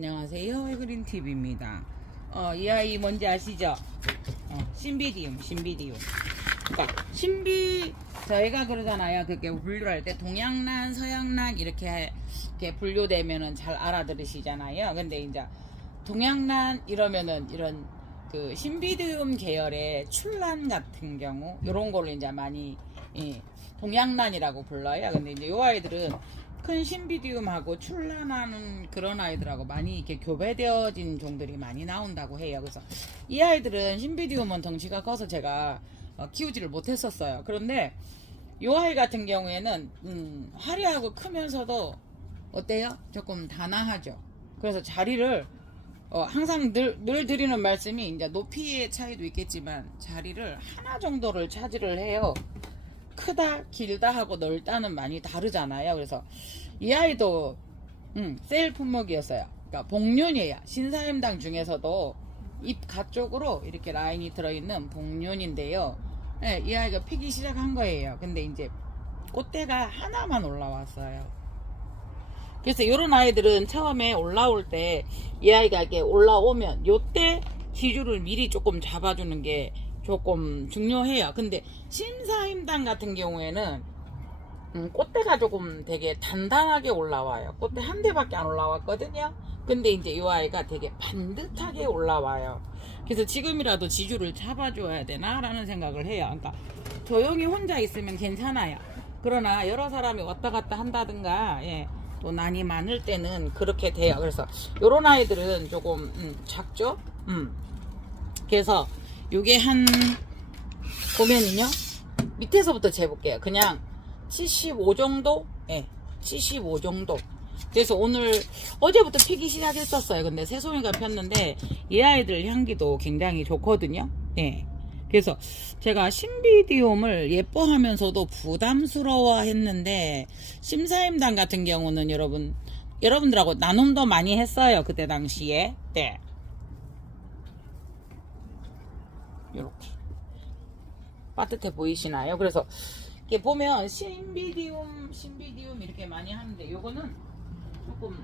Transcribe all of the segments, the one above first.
안녕하세요. 에그린TV입니다. 이 아이 뭔지 아시죠? 신비디움. 그러니까 저희가 그러잖아요. 그게 분류를 할 때 동양란, 서양란 이렇게 분류되면은 잘 알아들으시잖아요. 근데 이제 동양란 이러면은 이런 그 신비디움 계열의 출란 같은 경우 이런 거를 이제 많이 동양란이라고 불러요. 근데 이제 요 아이들은 큰 신비디움하고 출란하는 그런 아이들하고 많이 이렇게 교배되어진 종들이 많이 나온다고 해요. 그래서 이 아이들은 신비디움은 덩치가 커서 제가 키우지를 못했었어요. 그런데 이 아이 같은 경우에는 화려하고 크면서도 어때요? 조금 단아하죠. 그래서 자리를 항상 늘 드리는 말씀이 이제 높이의 차이도 있겠지만 자리를 하나 정도를 차지를 해요. 크다, 길다 하고 넓다는 많이 다르잖아요. 그래서 이 아이도 세일 품목이었어요. 그러니까 복륜이에요. 신사임당 중에서도 입 가쪽으로 이렇게 라인이 들어있는 복륜인데요. 네, 이 아이가 피기 시작한 거예요. 근데 이제 꽃대가 하나만 올라왔어요. 그래서 이런 아이들은 처음에 올라올 때 이 아이가 이렇게 올라오면 요때 기주를 미리 조금 잡아주는 게 조금 중요해요. 근데 신사임당 같은 경우에는 꽃대가 조금 되게 단단하게 올라와요. 꽃대 한 대밖에 안 올라왔거든요. 근데 이제 이 아이가 되게 반듯하게 올라와요. 그래서 지금이라도 지주를 잡아줘야 되나 라는 생각을 해요. 그러니까 조용히 혼자 있으면 괜찮아요. 그러나 여러 사람이 왔다 갔다 한다든가 또 난이 많을 때는 그렇게 돼요. 그래서 요런 아이들은 조금 작죠. 그래서 요게 보면은요 밑에서부터 재볼게요. 그냥 75 정도? 75 정도. 그래서 어제부터 피기 시작했었어요. 근데 새송이가 폈는데 이 아이들 향기도 굉장히 좋거든요. 그래서 제가 신비디움을 예뻐하면서도 부담스러워 했는데 심사임당 같은 경우는 여러분들하고 나눔도 많이 했어요. 그때 당시에. 이렇게 빠듯해 보이시나요? 그래서 이렇게 보면 신비디움 이렇게 많이 하는데 요거는 조금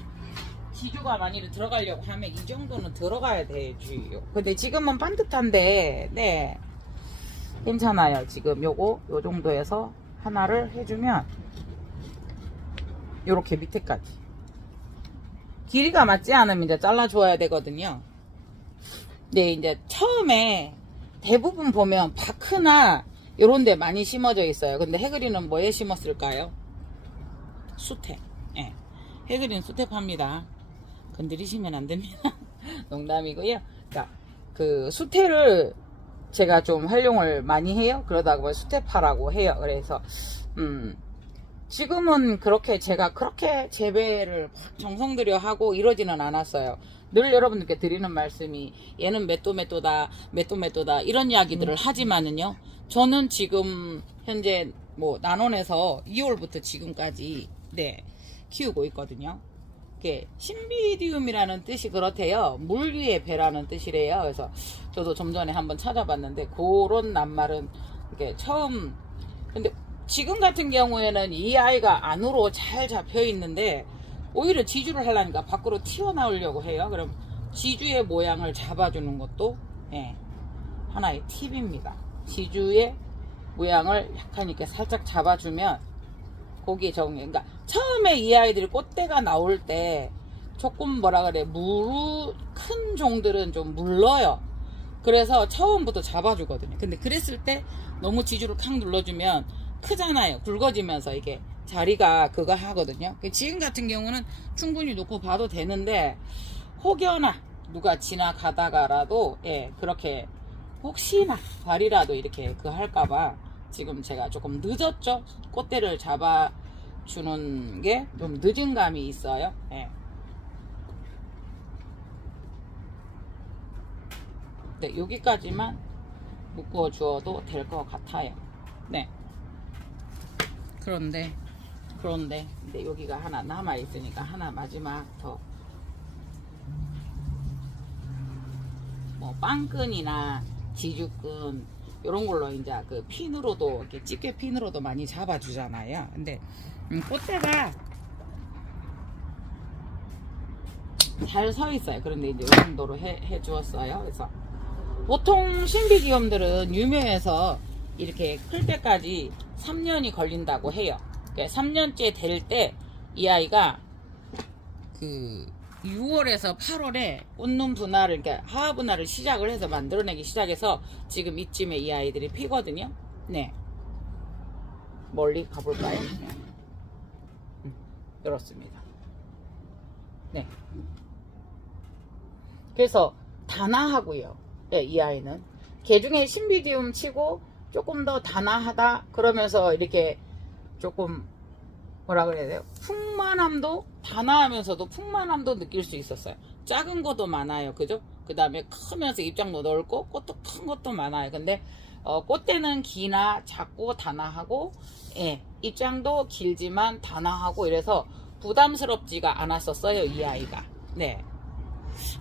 지주가 많이 들어가려고 하면 이 정도는 들어가야 되지요. 근데 지금은 반듯한데 괜찮아요. 지금 요 정도에서 하나를 해주면 요렇게 밑에까지 길이가 맞지 않으면 이제 잘라줘야 되거든요. 이제 처음에 대부분 보면 바크나 요런 데 많이 심어져 있어요. 근데 해그리는 뭐에 심었을까요? 수태. 해그리는 수태 팝니다. 건드리시면 안 됩니다. 농담이고요. 그러니까 그 수태를 제가 좀 활용을 많이 해요. 그러다가 뭐 수태파라고 해요. 그래서 지금은 제가 그렇게 재배를 정성 들여 하고 이러지는 않았어요. 늘 여러분들께 드리는 말씀이 얘는 메또메또다 이런 이야기들을 하지만은요, 저는 지금 현재 뭐 난원에서 2월부터 지금까지 키우고 있거든요. 이게 신비디움이라는 뜻이 그렇대요. 물 위에 배라는 뜻이래요. 그래서 저도 좀 전에 한번 찾아봤는데 그런 낱말은 이게 처음. 근데 지금 같은 경우에는 이 아이가 안으로 잘 잡혀 있는데 오히려 지주를 하려니까 밖으로 튀어나오려고 해요. 그럼 지주의 모양을 잡아주는 것도 하나의 팁입니다. 지주의 모양을 약간 이렇게 살짝 잡아주면 거기에 그러니까 처음에 이 아이들이 꽃대가 나올 때 조금 큰 종들은 좀 물러요. 그래서 처음부터 잡아주거든요. 근데 그랬을 때 너무 지주를 칵 눌러주면 크잖아요. 굵어지면서 이게 자리가 그거 하거든요. 지금 같은 경우는 충분히 놓고 봐도 되는데 혹여나 누가 지나가다가라도 그렇게 혹시나 발이라도 이렇게 할까봐 지금 제가 조금 늦었죠. 꽃대를 잡아주는 게 좀 늦은 감이 있어요. 여기까지만 묶어 주어도 될 것 같아요. 그런데 여기가 하나 남아 있으니까 하나 마지막 더 뭐 빵끈이나 지주끈 이런 걸로 이제 그 핀으로도 이렇게 집게 핀으로도 많이 잡아주잖아요. 근데 꽃대가 잘 서 있어요. 그런데 이제 이 정도로 해 주었어요. 그래서 보통 신비기욤들은 유명해서 이렇게 클 때까지 3년이 걸린다고 해요. 그러니까 3년째 될 때 이 아이가 그 6월에서 8월에 꽃눈 분화를, 그러니까 하화 분화를 시작을 해서 만들어내기 시작해서 지금 이쯤에 이 아이들이 피거든요. 네. 멀리 가볼까요? 그렇습니다. 네. 그래서 단아하고요. 네, 이 아이는 개중에 신비디움 치고 조금 더 단아하다 그러면서 이렇게 조금 뭐라 그래야 돼요? 풍만함도, 단아하면서도 풍만함도 느낄 수 있었어요. 작은 것도 많아요. 그죠? 그 다음에 크면서 입장도 넓고 꽃도 큰 것도 많아요. 근데 꽃대는 기나 작고 단아하고, 예, 입장도 길지만 단아하고 이래서 부담스럽지가 않았었어요. 이 아이가. 네.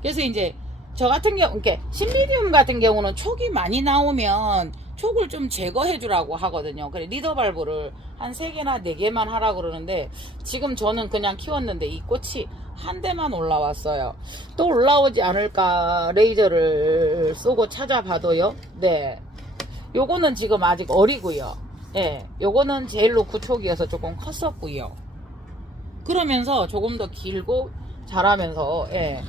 그래서 이제 저 같은 경우, 이렇게 신비디움 같은 경우는 촉이 많이 나오면 촉을 좀 제거해 주라고 하거든요. 그래, 리더 발브를 한 3개나 4개만 하라 그러는데 지금 저는 그냥 키웠는데 이 꽃이 한 대만 올라왔어요. 또 올라오지 않을까 레이저를 쏘고 찾아봐도요. 네. 요거는 지금 아직 어리고요. 예. 요거는 제일로 구촉이어서 조금 컸었고요. 그러면서 조금 더 길고 자라면서, 예.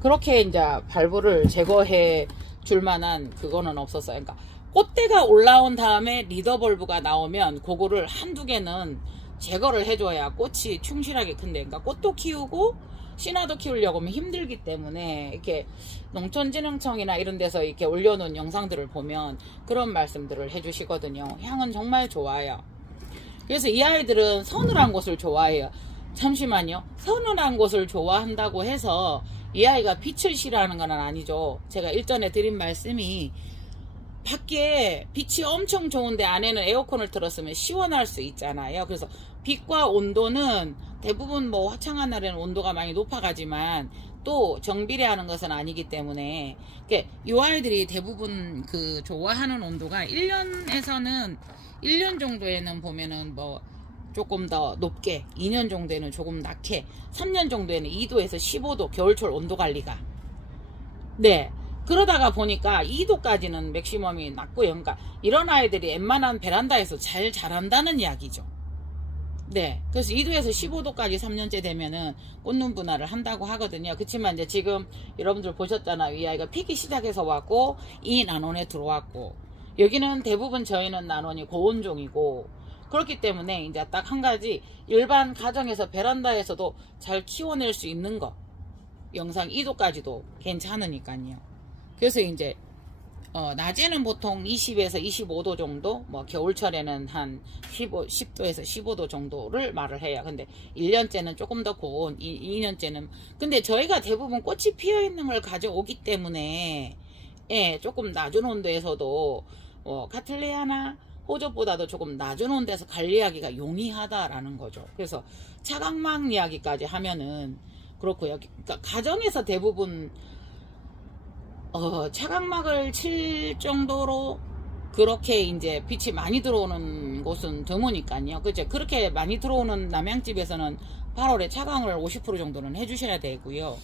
그렇게 이제 발브를 제거해 줄 만한 그거는 없었어요. 그러니까 꽃대가 올라온 다음에 리더 벌브가 나오면 그거를 한두 개는 제거를 해줘야 꽃이 충실하게 큰데, 그러니까 꽃도 키우고 씨나도 키우려고 하면 힘들기 때문에 이렇게 농촌진흥청이나 이런 데서 이렇게 올려놓은 영상들을 보면 그런 말씀들을 해주시거든요. 향은 정말 좋아요. 그래서 이 아이들은 서늘한 곳을 좋아해요. 잠시만요. 서늘한 곳을 좋아한다고 해서 이 아이가 빛을 싫어하는 건 아니죠. 제가 일전에 드린 말씀이 밖에 빛이 엄청 좋은데 안에는 에어컨을 틀었으면 시원할 수 있잖아요. 그래서 빛과 온도는 대부분 뭐 화창한 날에는 온도가 많이 높아가지만 또 정비례하는 것은 아니기 때문에 이 아이들이 대부분 그 좋아하는 온도가 1년 정도에는 보면은 뭐 조금 더 높게, 2년 정도에는 조금 낮게, 3년 정도에는 2도에서 15도 겨울철 온도 관리가. 네. 그러다가 보니까 2도까지는 맥시멈이 낮고요. 그러니까 이런 아이들이 웬만한 베란다에서 잘 자란다는 이야기죠. 네. 그래서 2도에서 15도까지 3년째 되면은 꽃눈 분화를 한다고 하거든요. 그렇지만 이제 지금 여러분들 보셨잖아요. 이 아이가 피기 시작해서 왔고, 이 난원에 들어왔고, 여기는 대부분 저희는 난원이 고온종이고, 그렇기 때문에 이제 딱 한 가지 일반 가정에서 베란다에서도 잘 키워낼 수 있는 거. 영상 2도까지도 괜찮으니까요. 그래서 이제 낮에는 보통 20에서 25도 정도, 뭐 겨울철에는 한 10도에서 15도 정도를 말을 해요. 근데 1년째는 조금 더 고온, 2년째는 근데 저희가 대부분 꽃이 피어 있는 걸 가져오기 때문에, 예, 조금 낮은 온도에서도 카틀레아나 호접보다도 조금 낮은 온도에서 관리하기가 용이하다라는 거죠. 그래서 차광막 이야기까지 하면은 그렇고요. 그러니까 가정에서 대부분 차광막을 칠 정도로 그렇게 이제 빛이 많이 들어오는 곳은 드무니까요. 그죠? 그렇게 많이 들어오는 남양집에서는 8월에 차광을 50% 정도는 해주셔야 되고요.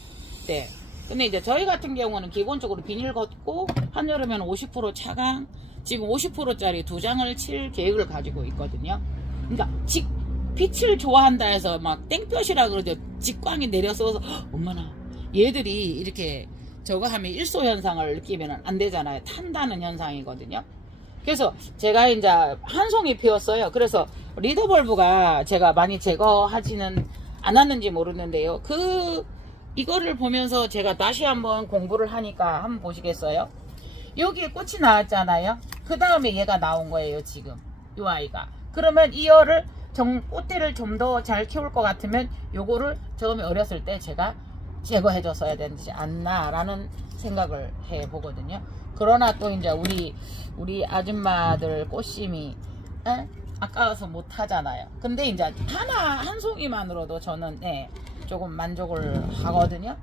네. 근데 이제 저희 같은 경우는 기본적으로 비닐 걷고 한여름에는 50% 차광, 지금 50%짜리 2장을 칠 계획을 가지고 있거든요. 그러니까 빛을 좋아한다 해서 막 땡볕이라 그러죠. 직광이 내려서 엄마나 얘들이 이렇게 저거 하면 일소 현상을 느끼면 안 되잖아요. 탄다는 현상이거든요. 그래서 제가 이제 한 송이 피웠어요. 그래서 리더 벌브가 제가 많이 제거하지는 않았는지 모르는데요. 이거를 보면서 제가 다시 한번 공부를 하니까 한번 보시겠어요? 여기에 꽃이 나왔잖아요. 그 다음에 얘가 나온 거예요. 지금 이 아이가. 그러면 이 열을 꽃대를 좀 더 잘 키울 것 같으면 요거를 처음에 어렸을 때 제가 제거해 줬어야 되지 않나 라는 생각을 해 보거든요. 그러나 또 이제 우리 아줌마들 꽃심이 아까워서 못 하잖아요. 근데 이제 한 송이만으로도 저는 조금 만족을 하거든요.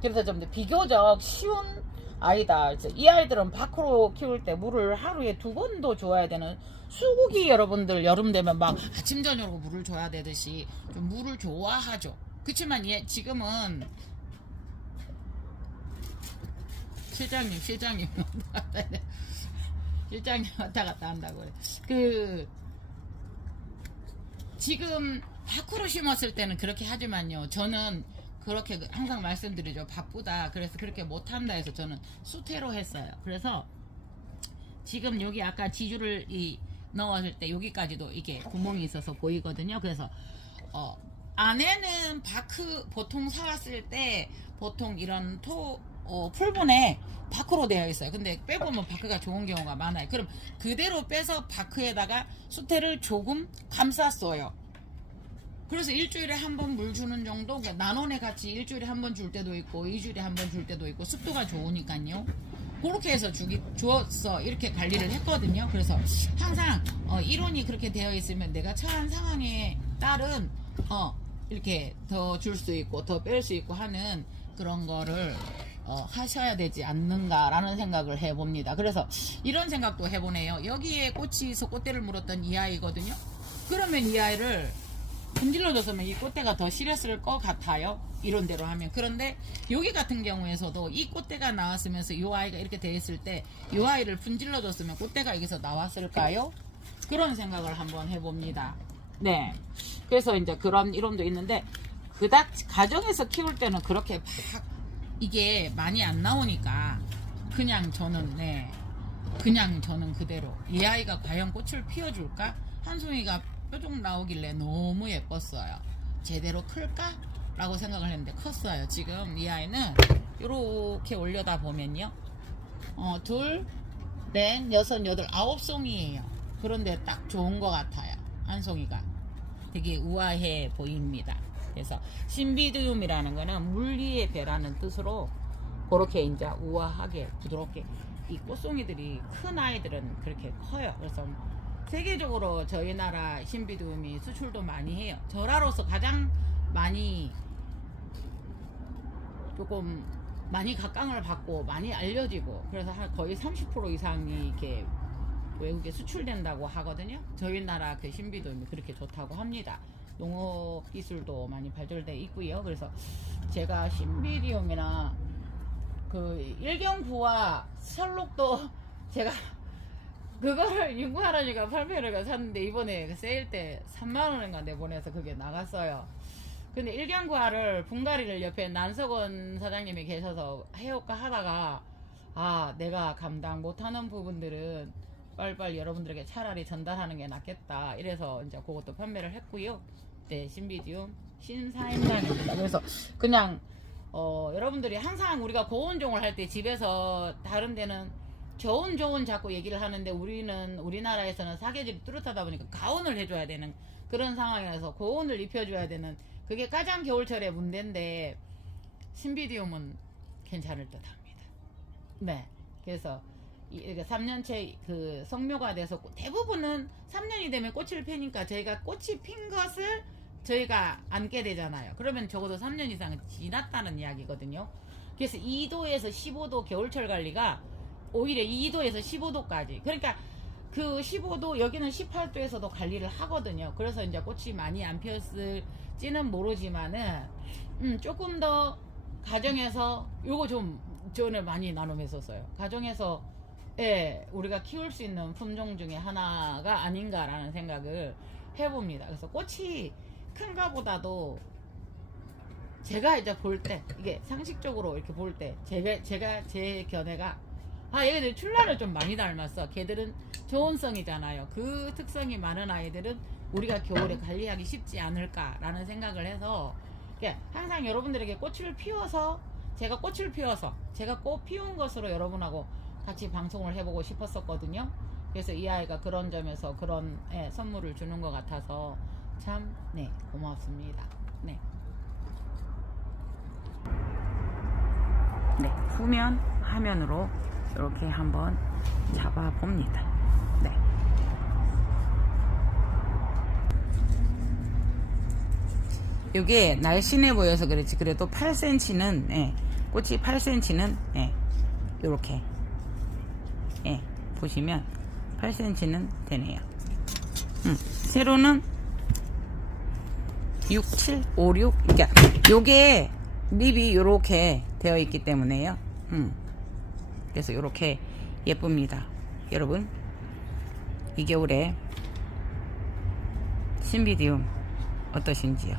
그래서 좀 비교적 쉬운 아이다. 이 아이들은 밖으로 키울 때 물을 하루에 2번도 줘야 되는, 수국이 여러분들 여름 되면 막 아침 저녁으로 물을 줘야 되듯이 좀 물을 좋아하죠. 그렇지만 지금은 실장님 왔다 갔다 해. 실장님 왔다 갔다 한다고 그래. 그 지금 밖으로 심었을 때는 그렇게 하지만요. 저는 그렇게 항상 말씀드리죠. 바쁘다. 그래서 그렇게 못한다 해서 저는 수태로 했어요. 그래서 지금 여기 아까 지주를 넣었을 때 여기까지도 이게 구멍이 있어서 보이거든요. 그래서 안에는 바크 보통 사왔을 때 보통 이런 풀분에 바크로 되어 있어요. 근데 빼보면 바크가 좋은 경우가 많아요. 그럼 그대로 빼서 바크에다가 수태를 조금 감쌌어요. 그래서 일주일에 한 번 물 주는 정도, 나눠내 같이 일주일에 한 번 줄 때도 있고 2주일에 한 번 줄 때도 있고 습도가 좋으니까요. 그렇게 해서 주었어. 이렇게 관리를 했거든요. 그래서 항상 이론이 그렇게 되어 있으면 내가 처한 상황에 따른 이렇게 더 줄 수 있고 더 뺄 수 있고 하는 그런 거를 하셔야 되지 않는가라는 생각을 해봅니다. 그래서 이런 생각도 해보네요. 여기에 꽃이서 꽃대를 물었던 이 아이거든요. 그러면 이 아이를 분질러줬으면 이 꽃대가 더 실했을 것 같아요. 이론대로 하면. 그런데 여기 같은 경우에서도 이 꽃대가 나왔으면서 이 아이가 이렇게 돼 있을 때 이 아이를 분질러줬으면 꽃대가 여기서 나왔을까요? 그런 생각을 한번 해봅니다. 네. 그래서 이제 그런 이론도 있는데 그닥 가정에서 키울 때는 그렇게 막 이게 많이 안 나오니까 그냥 저는 그대로 이 아이가 과연 꽃을 피워줄까? 한 송이가 뾰족 나오길래 너무 예뻤어요. 제대로 클까? 라고 생각을 했는데 컸어요. 지금 이 아이는 이렇게 올려다 보면요. 둘, 넷, 여섯, 여덟, 9송이에요. 그런데 딱 좋은 것 같아요. 한 송이가. 되게 우아해 보입니다. 그래서 신비드움이라는 거는 물리의 배라는 뜻으로 그렇게 이제 우아하게 부드럽게 이 꽃송이들이 큰 아이들은 그렇게 커요. 그래서 세계적으로 저희 나라 신비드움이 수출도 많이 해요. 절화로서 가장 많이 조금 많이 각광을 받고 많이 알려지고 그래서 거의 30% 이상이 이렇게 외국에 수출된다고 하거든요. 저희 나라 그 신비도움이 그렇게 좋다고 합니다. 농업 기술도 많이 발전되어 있고요. 그래서 제가 신비디움이나 그 일경부와 설록도 제가 그거를 윤구할아니가 8배를 샀는데 이번에 그 세일 때 3만원인가 내보내서 그게 나갔어요. 근데 일경구화를 분갈이를 옆에 난석원 사장님이 계셔서 해올까 하다가 내가 감당 못하는 부분들은 빨리빨리 여러분들에게 차라리 전달하는 게 낫겠다 이래서 이제 그것도 판매를 했고요. 네, 신비디움 신사임당입니다. 그래서 그냥 여러분들이 항상 우리가 고온종을 할 때 집에서 다른 데는 좋은 자꾸 얘기를 하는데 우리나라에서는 사계절이 뚜렷하다 보니까 가온을 해줘야 되는 그런 상황이라서 고온을 입혀줘야 되는 그게 가장 겨울철의 문제인데 신비디움은 괜찮을 듯 합니다. 네. 그래서 3년째 그 성묘가 돼서 대부분은 3년이 되면 꽃을 피니까 저희가 꽃이 핀 것을 저희가 안게 되잖아요. 그러면 적어도 3년 이상은 지났다는 이야기거든요. 그래서 2도에서 15도 겨울철 관리가 오히려 2도에서 15도까지 그러니까 그 15도 여기는 18도에서도 관리를 하거든요. 그래서 이제 꽃이 많이 안 피었을지는 모르지만은 조금 더 가정에서 요거 좀 저는 많이 나눔했었어요. 가정에서 우리가 키울 수 있는 품종 중에 하나가 아닌가라는 생각을 해봅니다. 그래서 꽃이 큰가 보다도 제가 이제 볼 때 이게 상식적으로 이렇게 볼 때 제가 제 견해가 얘네들 출란을 좀 많이 닮았어. 걔들은 저온성이잖아요. 그 특성이 많은 아이들은 우리가 겨울에 관리하기 쉽지 않을까라는 생각을 해서 항상 여러분들에게 꽃을 피워서 제가 꽃 피운 것으로 여러분하고 같이 방송을 해보고 싶었었거든요. 그래서 이 아이가 그런 점에서 그런 선물을 주는 것 같아서 참 고맙습니다. 네, 후면 화면으로 이렇게 한번 잡아 봅니다. 네. 이게 날씬해 보여서 그렇지 그래도 8cm는 꽃이 8cm는 이렇게 보시면 8cm는 되네요. 세로는 6, 7, 5, 6 그러니까 요게 립이 이렇게 되어 있기 때문에요. 그래서 이렇게 예쁩니다. 여러분, 이 겨울에 신비디움 어떠신지요?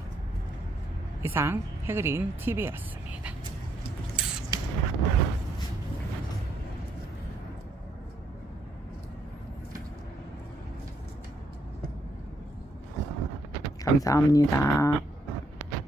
이상 해그린 TV였습니다. 감사합니다.